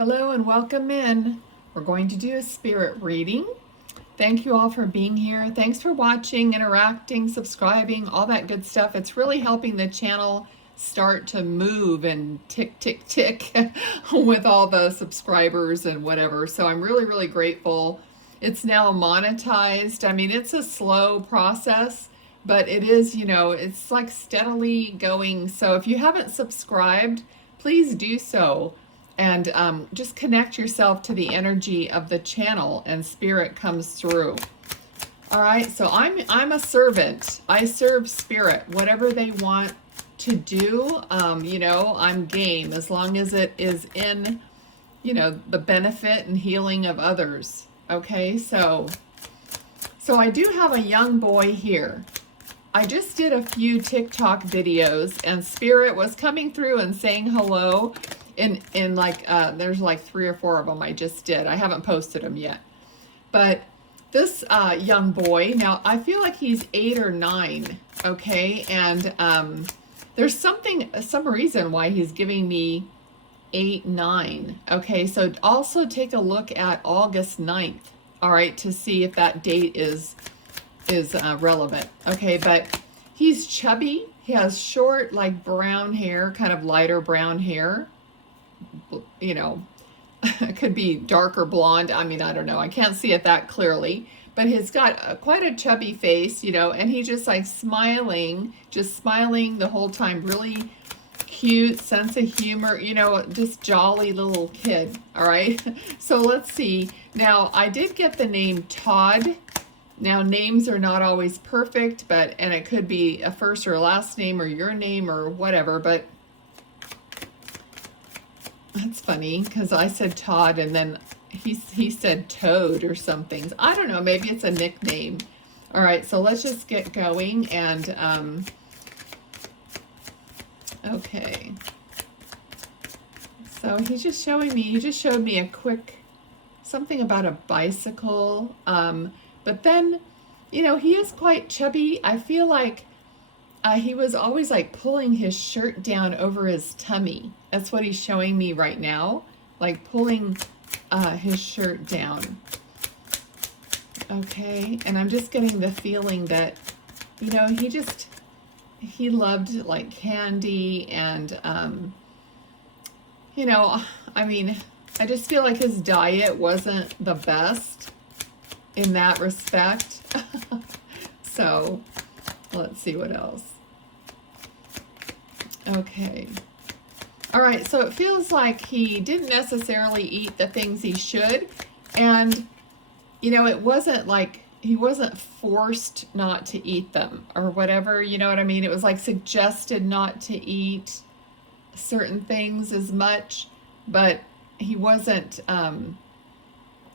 Hello and welcome in. We're going to do a spirit reading. Thank you all for being here. Thanks for watching, interacting, subscribing, all that good stuff. It's really helping the channel start to move and tick, tick, tick with all the subscribers and whatever. So I'm really, really grateful. It's now monetized. I mean, it's a slow process, but it is, it's like steadily going. So if you haven't subscribed, please do so. And just connect yourself to the energy of the channel and spirit comes through. All right, so I'm a servant. I serve spirit. Whatever they want to do, I'm game as long as it is in, the benefit and healing of others. Okay, so I do have a young boy here. I just did a few TikTok videos and spirit was coming through and saying hello. In like, there's like 3 or 4 of them I just did. I haven't posted them yet. But this young boy, now I feel like he's 8 or 9, okay? And there's some reason why he's giving me 8, 9, okay? So also take a look at August 9th, all right, to see if that date is relevant, okay? But he's chubby. He has short, like brown hair, kind of lighter brown hair. It could be darker blonde. I mean, I don't know. I can't see it that clearly, but he's got quite a chubby face, and he's just like smiling the whole time. Really cute, sense of humor, just jolly little kid. All right. So let's see. Now I did get the name Todd. Now names are not always perfect, and it could be a first or last name or your name or whatever, but that's funny because I said Todd and then he said Toad or something. I don't know. Maybe it's a nickname. All right. So let's just get going. And, okay. So he just showed me a quick, something about a bicycle. But then, he is quite chubby. I feel like he was always like pulling his shirt down over his tummy. That's what he's showing me right now, like pulling his shirt down. Okay, and I'm just getting the feeling that, he loved like candy and, I mean, I just feel like his diet wasn't the best in that respect. So let's see what else. Okay. All right, so it feels like he didn't necessarily eat the things he should. And, it wasn't like he wasn't forced not to eat them or whatever. You know what I mean? It was like suggested not to eat certain things as much, but he wasn't,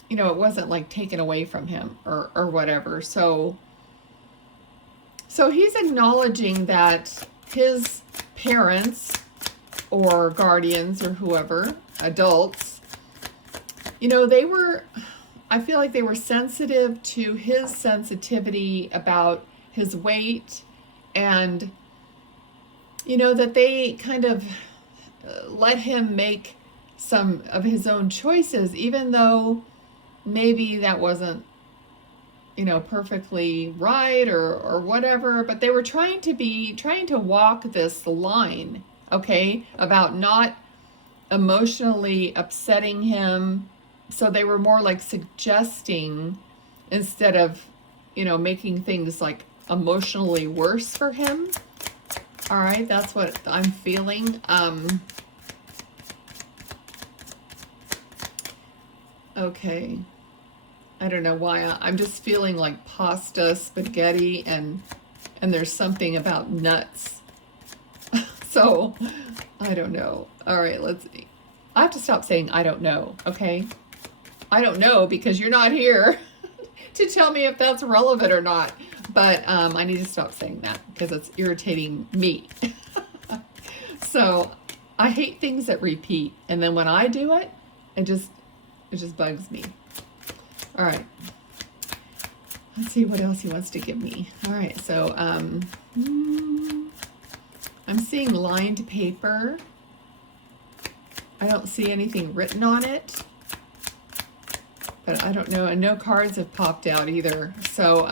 it wasn't like taken away from him or whatever. So he's acknowledging that his parents or guardians or whoever, adults, I feel like they were sensitive to his sensitivity about his weight and, that they kind of let him make some of his own choices, even though maybe that wasn't, perfectly right or whatever, but they were trying to walk this line, okay, about not emotionally upsetting him. So they were more like suggesting instead of, making things like emotionally worse for him. All right, that's what I'm feeling. Okay. I don't know why. I'm just feeling like pasta, spaghetti, and there's something about nuts. So, I don't know. All right, let's see. I have to stop saying I don't know, okay? I don't know because you're not here to tell me if that's relevant or not. But I need to stop saying that because it's irritating me. So, I hate things that repeat. And then when I do it, it just bugs me. All right, let's see what else he wants to give me. All right, so I'm seeing lined paper. I don't see anything written on it, but I don't know, and no cards have popped out either. So,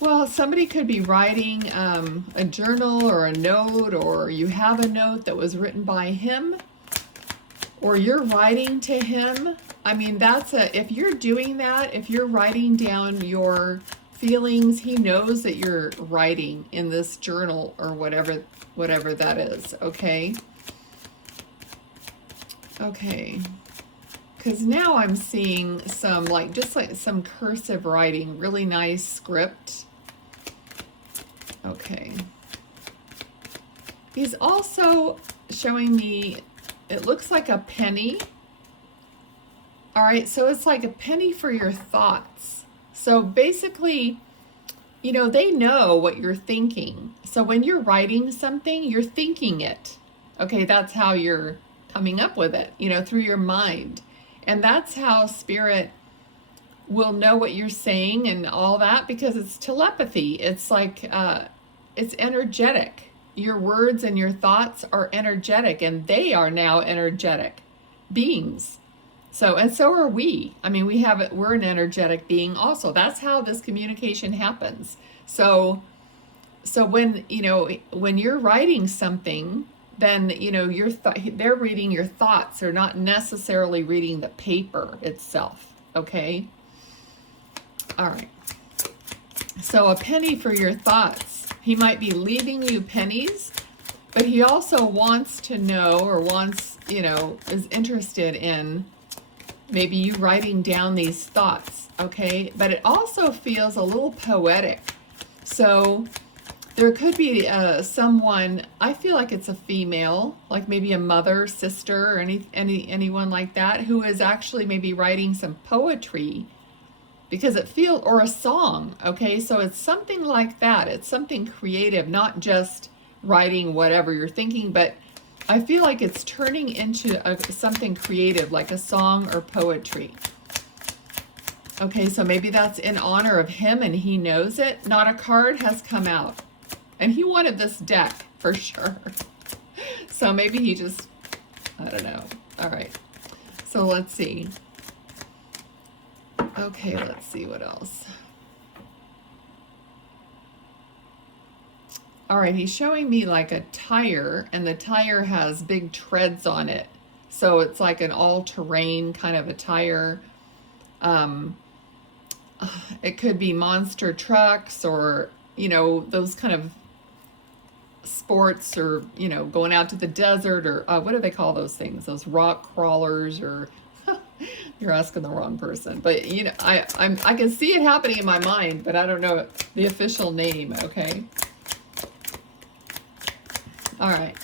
well, somebody could be writing a journal or a note, or you have a note that was written by him, or you're writing to him. I mean, if you're doing that, if you're writing down your feelings, he knows that you're writing in this journal or whatever that is, okay? Okay. Because now I'm seeing some, just like some cursive writing, really nice script. Okay. He's also showing me, it looks like a penny. All right, so it's like a penny for your thoughts. So basically, you know, they know what you're thinking. So when you're writing something, you're thinking it. Okay, that's how you're coming up with it, you know, through your mind. And that's how Spirit will know what you're saying and all that, because it's telepathy. It's like, it's energetic. Your words and your thoughts are energetic, and they are now energetic beings. So, and so are we. I mean, we're an energetic being also. That's how this communication happens. So when, you know, when you're writing something, then, you know, they're reading your thoughts. They're not necessarily reading the paper itself. Okay. All right. So a penny for your thoughts. He might be leaving you pennies, but he also wants to know, or wants, you know, is interested in maybe you writing down these thoughts, okay? But it also feels a little poetic. So there could be someone, I feel like it's a female, like maybe a mother, sister, or anyone like that, who is actually maybe writing some poetry, because it feels, or a song, okay? So it's something like that. It's something creative, not just writing whatever you're thinking, but I feel like it's turning into something creative, like a song or poetry. Okay, so maybe that's in honor of him and he knows it. Not a card has come out. And he wanted this deck for sure. So maybe he just, I don't know. All right, so let's see. Okay, let's see what else. All right, he's showing me like a tire, and the tire has big treads on it. So it's like an all-terrain kind of a tire. It could be monster trucks, or, you know, those kind of sports, or, you know, going out to the desert, or what do they call those things? Those rock crawlers, or you're asking the wrong person. But, you know, I can see it happening in my mind, but I don't know the official name, okay? All right.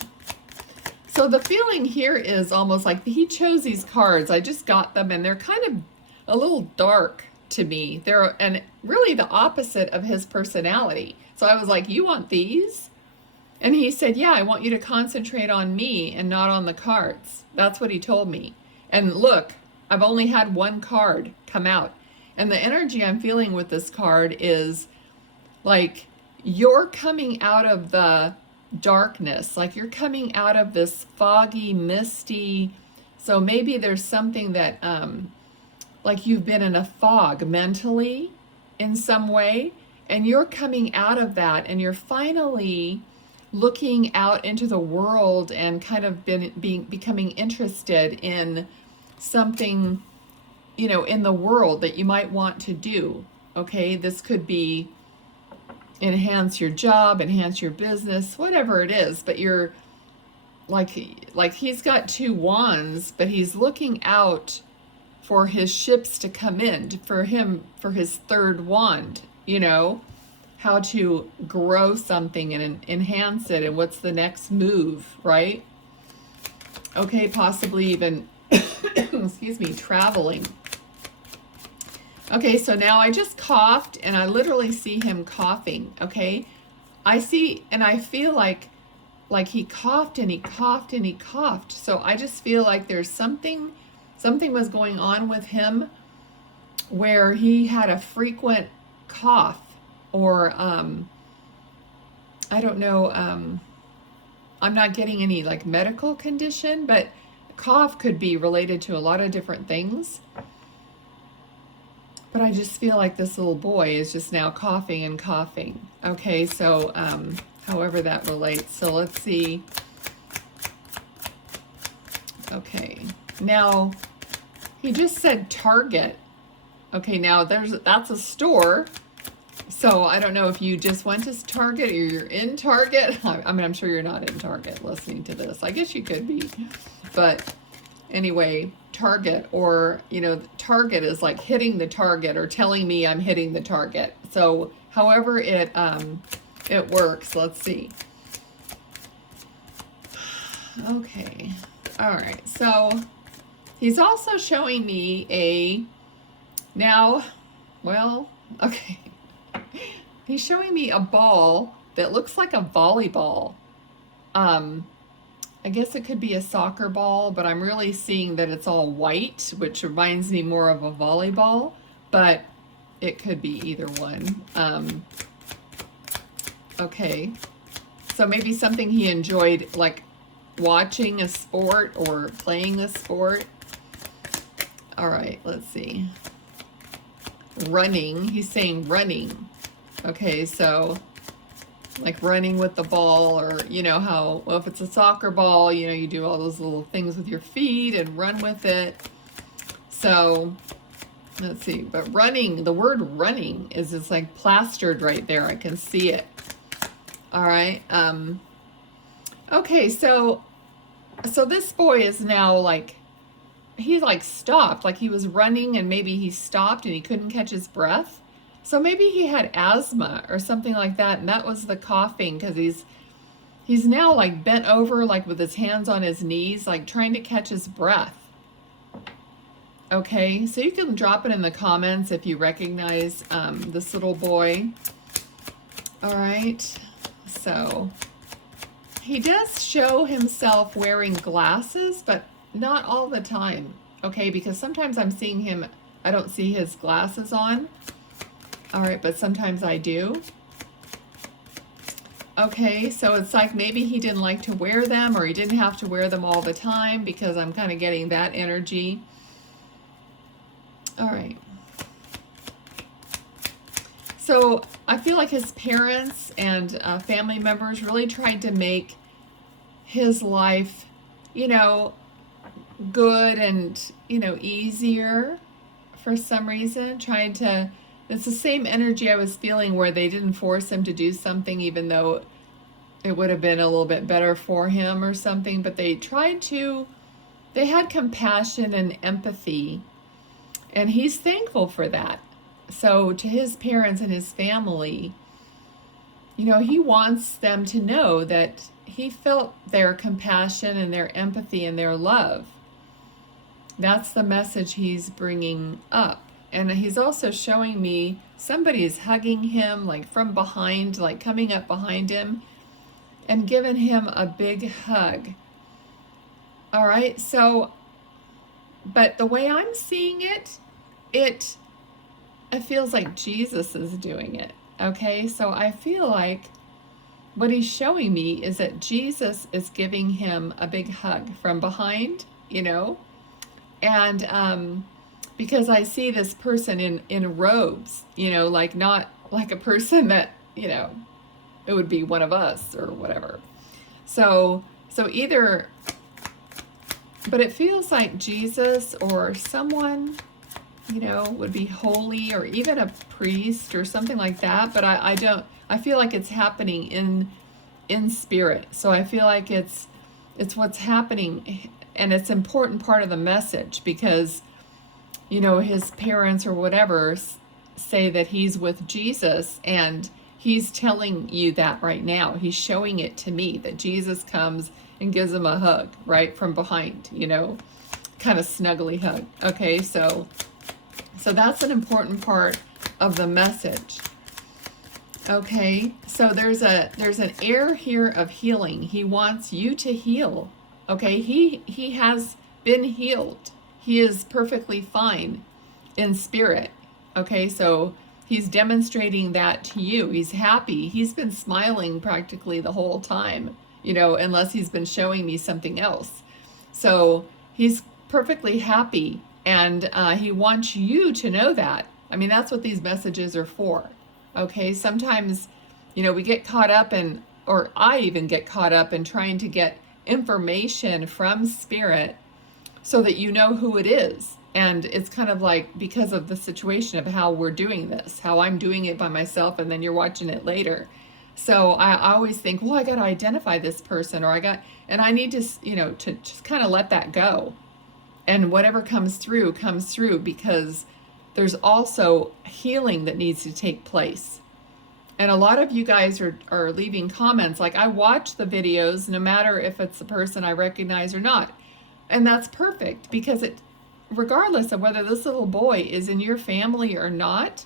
So the feeling here is almost like he chose these cards. I just got them, and they're kind of a little dark to me. They're and really the opposite of his personality. So I was like, you want these? And he said, yeah, I want you to concentrate on me and not on the cards. That's what he told me. And look, I've only had one card come out. And the energy I'm feeling with this card is like you're coming out of the darkness, like you're coming out of this foggy, misty, so maybe there's something that like you've been in a fog mentally in some way, and you're coming out of that, and you're finally looking out into the world and kind of becoming interested in something, you know, in the world that you might want to do. Okay, this could be enhance your job, enhance your business, whatever it is, but you're like he's got two wands, but he's looking out for his ships to come in, for his third wand, you know, how to grow something and enhance it, and what's the next move, right? Okay, possibly even excuse me, traveling. Okay, so now I just coughed, and I literally see him coughing, okay? I see, and I feel like he coughed and he coughed and he coughed. So I just feel like there's something was going on with him where he had a frequent cough. or I don't know, I'm not getting any like medical condition, but cough could be related to a lot of different things. But I just feel like this little boy is just now coughing and coughing. Okay, so however that relates. So let's see. Okay, now he just said Target. Okay, now that's a store. So I don't know if you just went to Target or you're in Target. I mean, I'm sure you're not in Target listening to this. I guess you could be. But anyway, Target, or, you know, Target is like hitting the target or telling me I'm hitting the target. So however it works, let's see. Okay. All right. So he's also showing me okay. He's showing me a ball that looks like a volleyball. I guess it could be a soccer ball, but I'm really seeing that it's all white, which reminds me more of a volleyball, but it could be either one. Okay, so maybe something he enjoyed, like watching a sport or playing a sport. All right, let's see. Running, he's saying running. Okay, so like running with the ball, or you know how, well, if it's a soccer ball, you know, you do all those little things with your feet and run with it. So let's see, but running, the word running is just like plastered right there. I can see it. All right. Okay, so this boy is now like, he like stopped, like he was running and maybe he stopped and he couldn't catch his breath. So maybe he had asthma or something like that, and that was the coughing, because he's now like bent over, like with his hands on his knees, like trying to catch his breath. Okay, so you can drop it in the comments if you recognize this little boy. All right, so he does show himself wearing glasses, but not all the time. Okay, because sometimes I'm seeing him, I don't see his glasses on. All right, but sometimes I do. Okay, so it's like maybe he didn't like to wear them, or he didn't have to wear them all the time, because I'm kind of getting that energy. All right. So I feel like his parents and family members really tried to make his life, you know, good and, you know, easier for some reason, trying to, it's the same energy I was feeling where they didn't force him to do something even though it would have been a little bit better for him or something, but they tried to, they had compassion and empathy, and he's thankful for that. So to his parents and his family, you know, he wants them to know that he felt their compassion and their empathy and their love. That's the message he's bringing up. And he's also showing me somebody is hugging him, like from behind, like coming up behind him and giving him a big hug. All right, so, but the way I'm seeing it, it feels like Jesus is doing it. Okay, so I feel like what he's showing me is that Jesus is giving him a big hug from behind, you know, and because I see this person in robes, you know, like not like a person that, you know, it would be one of us or whatever. So either, but it feels like Jesus or someone, you know, would be holy, or even a priest or something like that. But I feel like it's happening in spirit. So I feel like it's what's happening, and it's an important part of the message, because, you know, his parents or whatever say that he's with Jesus, and he's telling you that right now. He's showing it to me, that Jesus comes and gives him a hug right from behind, you know, kind of snuggly hug. Okay, so that's an important part of the message. Okay, so there's an air here of healing. He wants you to heal. Okay, he has been healed. He is perfectly fine in spirit. Okay, so He's demonstrating that to you. He's happy. He's been smiling practically the whole time, unless he's been showing me something else. So he's perfectly happy, and he wants you to know that. I mean, that's what these messages are for. Okay, sometimes, we get caught up in, or I even get caught up in trying to get information from Spirit so that you know who it is. And it's kind of like because of the situation of how we're doing this, how I'm doing it by myself, and then you're watching it later. So I always think, well, I got to identify this person, or I need to, to just kind of let that go. And whatever comes through, because there's also healing that needs to take place. And a lot of you guys are leaving comments like, I watch the videos no matter if it's a person I recognize or not. And that's perfect, because regardless of whether this little boy is in your family or not,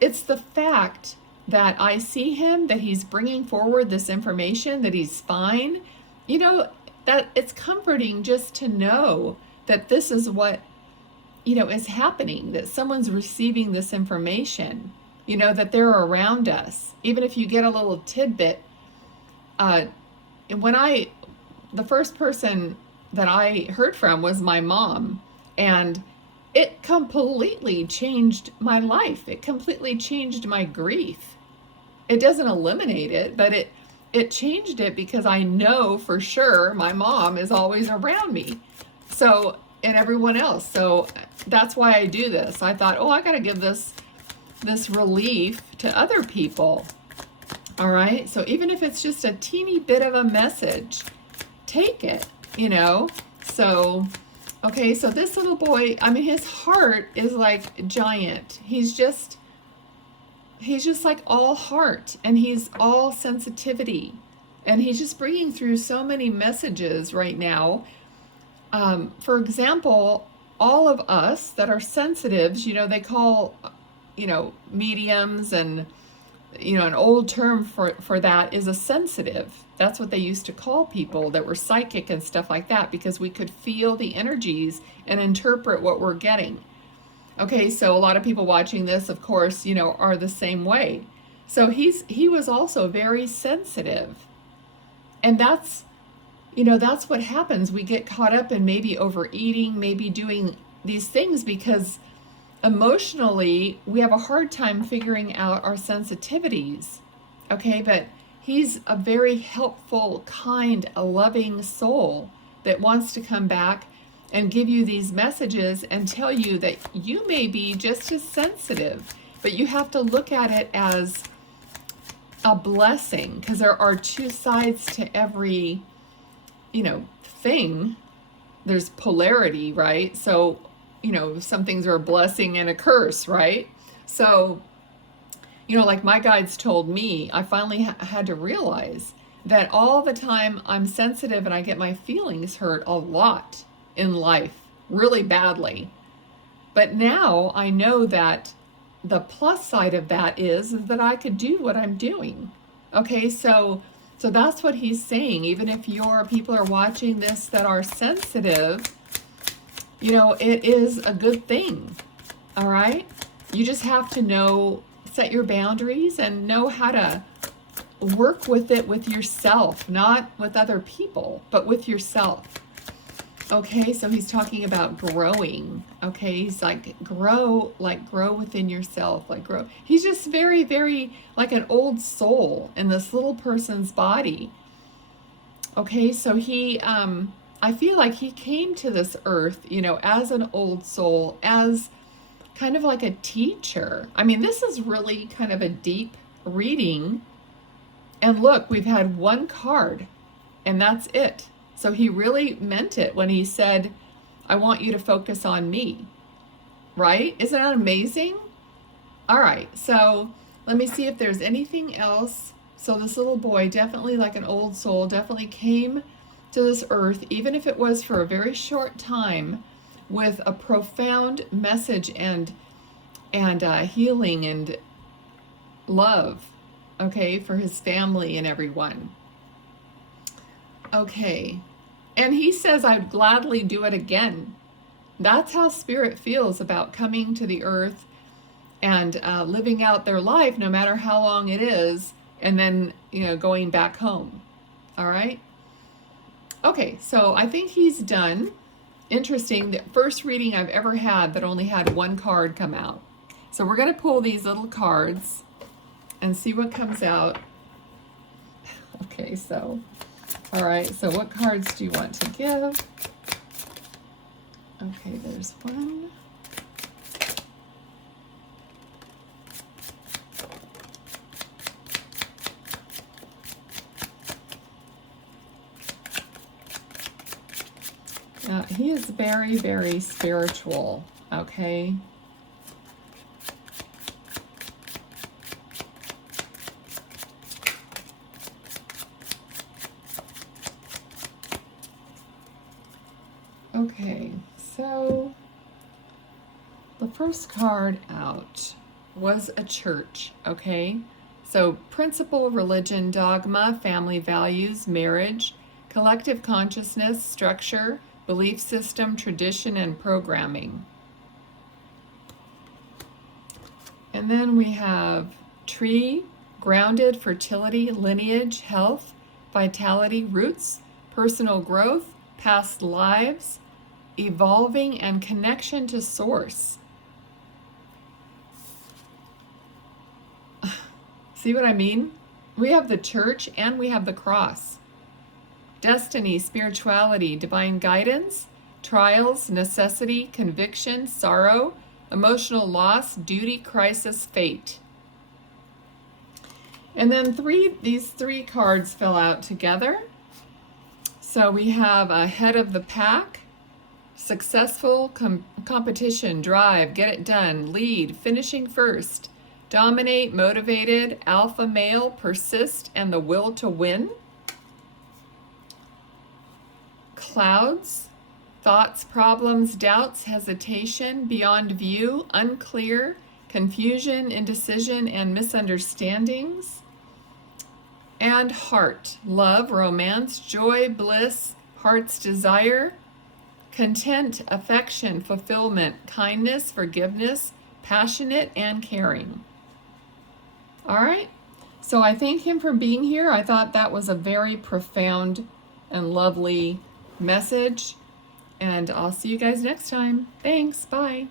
it's the fact that I see him, that he's bringing forward this information, that he's fine, that it's comforting just to know that this is what, is happening, that someone's receiving this information, that they're around us. Even if you get a little tidbit, the first person that I heard from was my mom, and it completely changed my life. It completely changed my grief. It doesn't eliminate it, but it changed it, because I know for sure my mom is always around me. So, and everyone else. So that's why I do this. I thought, I got to give this relief to other people. All right. So even if it's just a teeny bit of a message, take it, So, okay. So this little boy, I mean, his heart is like giant. He's just like all heart, and he's all sensitivity, and he's just bringing through so many messages right now. For example, all of us that are sensitives, they call, mediums, and, an old term for that is a sensitive. That's what they used to call people that were psychic and stuff like that, because we could feel the energies and interpret what we're getting. Okay, so a lot of people watching this, of course, are the same way. So he was also very sensitive. And that's what happens. We get caught up in maybe overeating, maybe doing these things because emotionally we have a hard time figuring out our sensitivities. Okay, but he's a very helpful, kind, a loving soul that wants to come back and give you these messages and tell you that you may be just as sensitive, but you have to look at it as a blessing, because there are two sides to every, thing. There's polarity, right? So, some things are a blessing and a curse, right? So, like my guides told me, I finally had to realize that all the time I'm sensitive and I get my feelings hurt a lot in life, really badly. But now I know that the plus side of that is that I could do what I'm doing. Okay, so that's what he's saying. Even if people are watching this that are sensitive, it is a good thing. All right? You just have to set your boundaries and know how to work with it with yourself, not with other people, but with yourself. Okay, so he's talking about growing. Okay, he's like grow within yourself, grow. He's just very, very like an old soul in this little person's body. Okay, so I feel like he came to this earth, as an old soul, as kind of like a teacher. I mean, this is really kind of a deep reading. And look, we've had one card, and that's it. So he really meant it when he said, I want you to focus on me, right? Isn't that amazing? All right, so let me see if there's anything else. So this little boy, definitely like an old soul, definitely came to this earth, even if it was for a very short time, with a profound message and healing and love, okay, for his family and everyone. Okay, and he says, I'd gladly do it again. That's how Spirit feels about coming to the earth and living out their life no matter how long it is, and then, going back home. All right? Okay, so I think he's done. Interesting, the first reading I've ever had that only had one card come out. So we're going to pull these little cards and see what comes out. Okay, so, all right, so what cards do you want to give? Okay, there's one. He is very, very spiritual, okay? Okay, so the first card out was a church, okay? So principle, religion, dogma, family values, marriage, collective consciousness, structure, belief system, tradition, and programming. And then we have tree, grounded, fertility, lineage, health, vitality, roots, personal growth, past lives, evolving, and connection to source. See what I mean? We have the church and we have the cross. Destiny, spirituality, divine guidance, trials, necessity, conviction, sorrow, emotional loss, duty, crisis, fate. And then these three cards fill out together. So we have a head of the pack, successful, competition, drive, get it done, lead, finishing first, dominate, motivated, alpha male, persist, and the will to win. Clouds, thoughts, problems, doubts, hesitation, beyond view, unclear, confusion, indecision, and misunderstandings. And heart, love, romance, joy, bliss, heart's desire, content, affection, fulfillment, kindness, forgiveness, passionate, and caring. All right, so I thank him for being here. I thought that was a very profound and lovely message, and I'll see you guys next time. Thanks, bye.